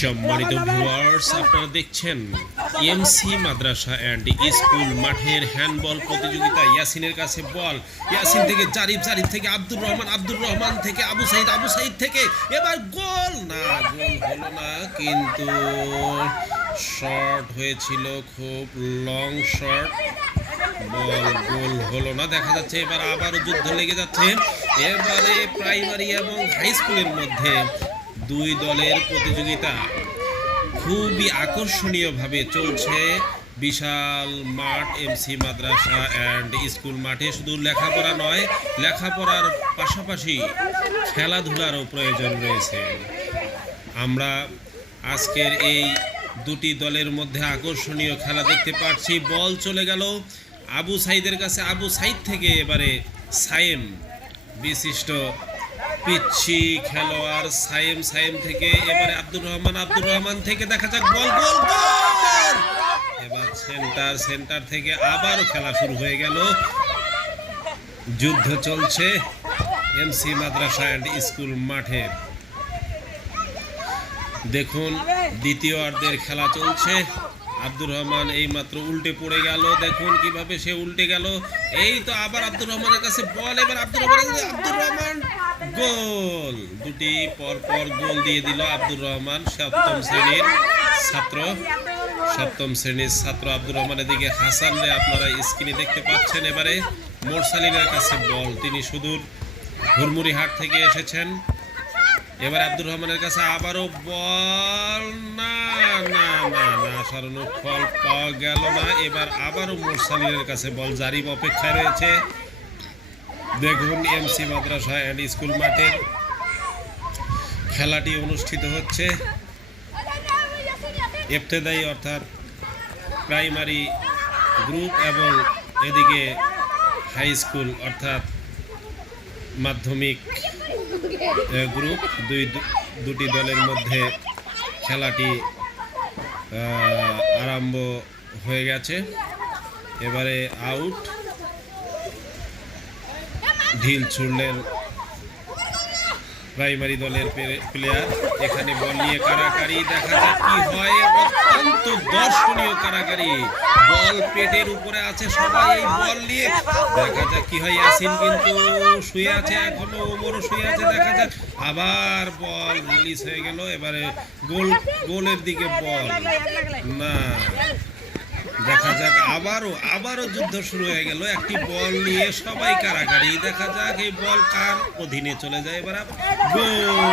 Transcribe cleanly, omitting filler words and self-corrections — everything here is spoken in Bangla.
সম্মানিত ভিউয়ার্স, আপনারা দেখছেন এমসি মাদ্রাসা অ্যান্ড স্কুল মাঠের হ্যান্ডবল প্রতিযোগিতা। ইয়াসিনের কাছে বল, ইয়াসিন থেকে জারিফ, জারিফ থেকে আব্দুর রহমান, আব্দুর রহমান থেকে আবু সাইদ, আবু সাইদ থেকে এবার গোল। না, গোল হলো না, কিন্তু শর্ট হয়েছিল, খুব লং শর্ট। বল গোল হলো না। দেখা যাচ্ছে এবার আবারও যুদ্ধ লেগে যাচ্ছে। এবারে প্রাইমারি এবং হাই স্কুলের মধ্যে দুই দলের প্রতিযোগিতা খুবই আকর্ষণীয়ভাবে চলছে। বিশাল মাঠ এমসি মাদ্রাসা অ্যান্ড স্কুল মাঠে শুধু লেখাপড়া নয়, লেখাপড়ার পাশাপাশি খেলাধুলারও প্রয়োজন রয়েছে। আমরা আজকের এই দুটি দলের মধ্যে আকর্ষণীয় খেলা দেখতে পাচ্ছি। বল চলে গেল আবু সাইদের কাছে, আবু সাইদ থেকে এবারে সায়েম, বিশিষ্ট পিচ্ছি খেলোয়াড় সায়েম, সায়েম থেকে এবারে আব্দুর রহমান, আব্দুর রহমান থেকে দেখা যাক বল, গোল, গোল। এবার সেন্টার, সেন্টার থেকে আবারও খেলা শুরু হয়ে গেল। যুদ্ধ চলছে এমসি মাদ্রাসা অ্যান্ড স্কুল মাঠে। দেখুন দ্বিতীয় অর্ধের খেলা চলছে। আব্দুর রহমান এই মাত্র উল্টে পড়ে গেল, দেখুন কিভাবে সে উল্টে গেল। এই তো আবার আব্দুর রহমানের কাছে বল, এবার আব্দুর রহমান গোল। দুটি পর পর গোল দিয়ে দিল আব্দুর রহমান। সপ্তম শ্রেণীর ছাত্র আব্দুর রহমানের দিকে হাসান রে আপনারা স্ক্রিনে দেখতে পাচ্ছেন। এবারে মোরসালিনের কাছে বল, তিনি সুদূর হুড়মুড়িহাট থেকে এসেছেন। এবার আব্দুর রহমানের কাছে আবারও বল, না না না না, সরানোর ফল পাওয়া গেল না। এবার আবারও মোরসালিনের কাছে বল, জারিফ অপেক্ষায় রয়েছে। দেখুন এমসি মাদ্রাসা অ্যান্ড স্কুল মাঠের খেলাটি অনুষ্ঠিত হচ্ছে। ইবতেদায়ী অর্থাৎ প্রাইমারি গ্রুপ এবং এদিকে হাই স্কুল অর্থাৎ মাধ্যমিক গ্রুপ, দুটি দলের মধ্যে খেলাটি আরম্ভ হয়ে গেছে। এবারে আউট, ঢিল ছুড়লেন প্রাইমারি দলের প্লেয়ার। এখানে বল নিয়ে কারাকারি, দেখা যাক কি হয়। অত্যন্ত দর্শনীয় কারাকারি, বল পেটের উপরে আছে, সবাই এই বল নিয়ে, দেখা যাক কি হয়। ইয়াসিন কিন্তু শুয়ে আছে এখনো, ওমরও শুয়ে আছে, দেখা যাক। আবার বল রিলিজ হয়ে গেল। এবারে গোলের দিকে বল, না, দেখা যাক আবারও যুদ্ধ শুরু হয়ে গেল। একটি বল নিয়ে সবাই কারাকারি, দেখা যাক এই বল কার অধীনে চলে যায়। এবার গোল।